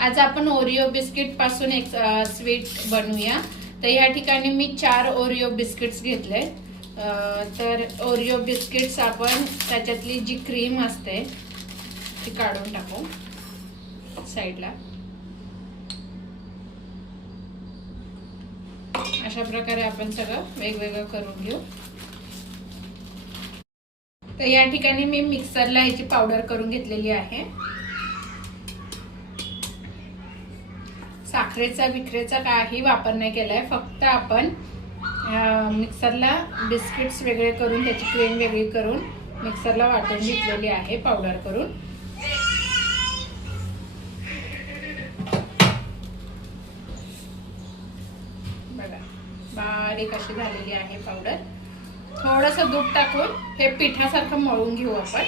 आज आपण Oreo biscuit पासून एक स्वीट बनवूया। तर या ठिकाणी मी 4 ओरिओ बिस्किट्स घेतले। तर ओरिओ बिस्किट्स आपण त्याच्यातली जी क्रीम असते ती काढून टाकू साइडला। अशा प्रकारे आपण सगळं वेगवेगळं करून घेऊ। तर या ठिकाणी मी मिक्सरला ह्याची पावडर करून घेतलेली आहे। साखरेचा विखरेचा काही वापर नाही केलाय, फक्त आपण मिक्सरला बिस्किट्स वेगळे करून त्याची क्रीम वेगळी करून मिक्सरला वाटून घेतलेली आहे पावडर करून। बघा बारीक अशी झालेली आहे पावडर। थोडंसं दूध टाकून हे पिठासारखं मळून घेऊ आपण।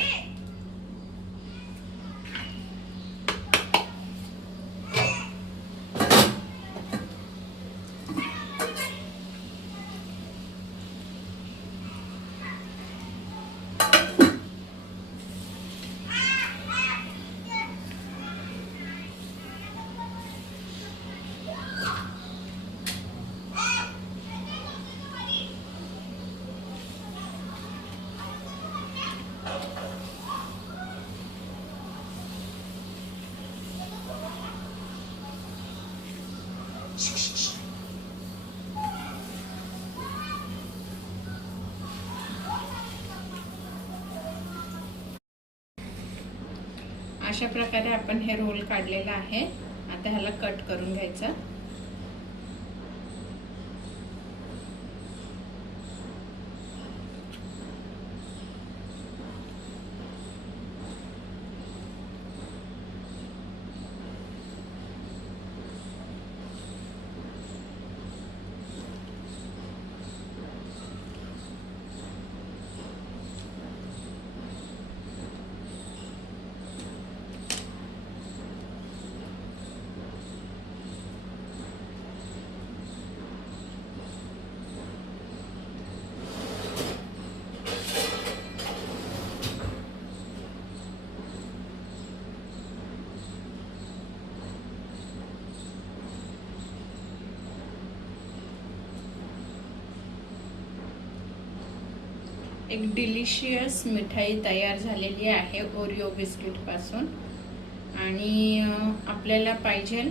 अशा प्रकारे आपण हे रोल काढलेला आहे। आता ह्याला कट करून घ्यायचं। एक डिलिशियस मिठाई तयार झालेली आहे ओरिओ बिस्किट पासून। आणि आपल्याला पाहिजे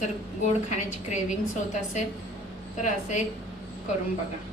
जर गोड खाण्याची क्रेविंग्स होत असेल तर असे करून बघा।